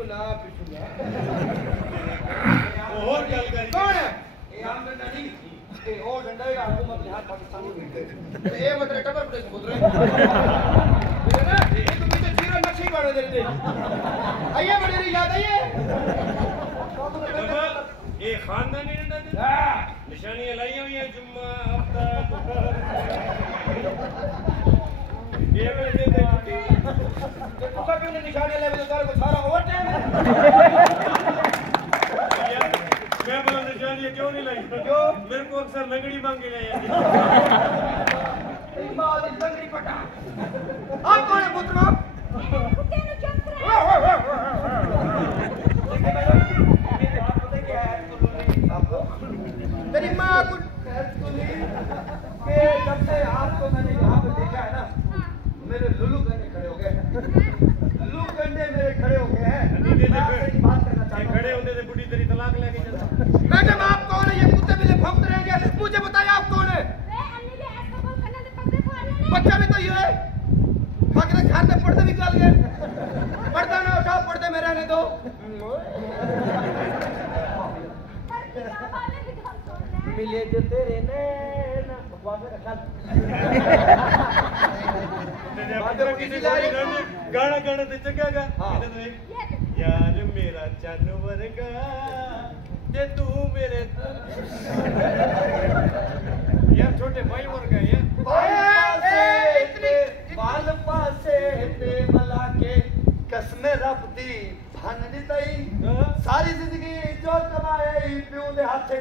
पिछुला और गल कर कौन है ये आम डंडा नहीं ए ओ डंडा है हुकूमत ने हाथ पाकिस्तानी मिलते ए मतलब टपर पुलिस बोल रहे है ना ये तो मुझे जीरो नक्शे ही बना दे रहे आइए बड़े याद आइए ये खानदानी डंडा दे निशानियां लाई हुई हैं जुम्मा हफ्ता ये मेरे दे छुट्टी ये पक्का क्यों नहीं निशानियां ले तो तारे को सारा ओवर टाइम है मैं बोला निशानियां क्यों नहीं लाई क्यों मेरे को अक्सर लंगड़ी मांग के ले आती माल लंगड़ी पटा आप कौन है पुत्र कुत्ते ने चुप तेरी माँ को के जब से आपको मैंने यहाँ पे देखा है ना मेरे लुलू गंडे खड़े हो गए लुलू गंडे मेरे खड़े हो गए हैं बात करना चाहता हूँ खड़े होते थे बुढ़ी तेरी तलाक लेके चलता मैडम आप कौन है ये कुत्ते बिल्ली भौंकते रहेंगे मुझे बताइए आप कौन है बच्चा भी तो ये है बाकी तो घर में पर्दे निकाल गए पर्दा ना उठाओ पर्दे में रहने दो मिले जो तेरे नैना गाना गाना तो चंगा यार मेरा जानवर का जे तू मेरे यार छोटे भाई वर्ग है बाल पासे ते मला के कसमे रब दी भानड़ी तई सारी जिंदगी जो कमाए प्यू दे हाथे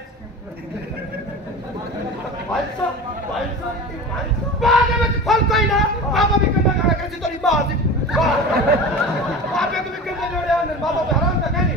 बागे में फल कोई ना बाबा भी कंधा गाना कैसी तोरी बात बाबे को भी कंधा जोड़े बाबा पे हराम का कहनी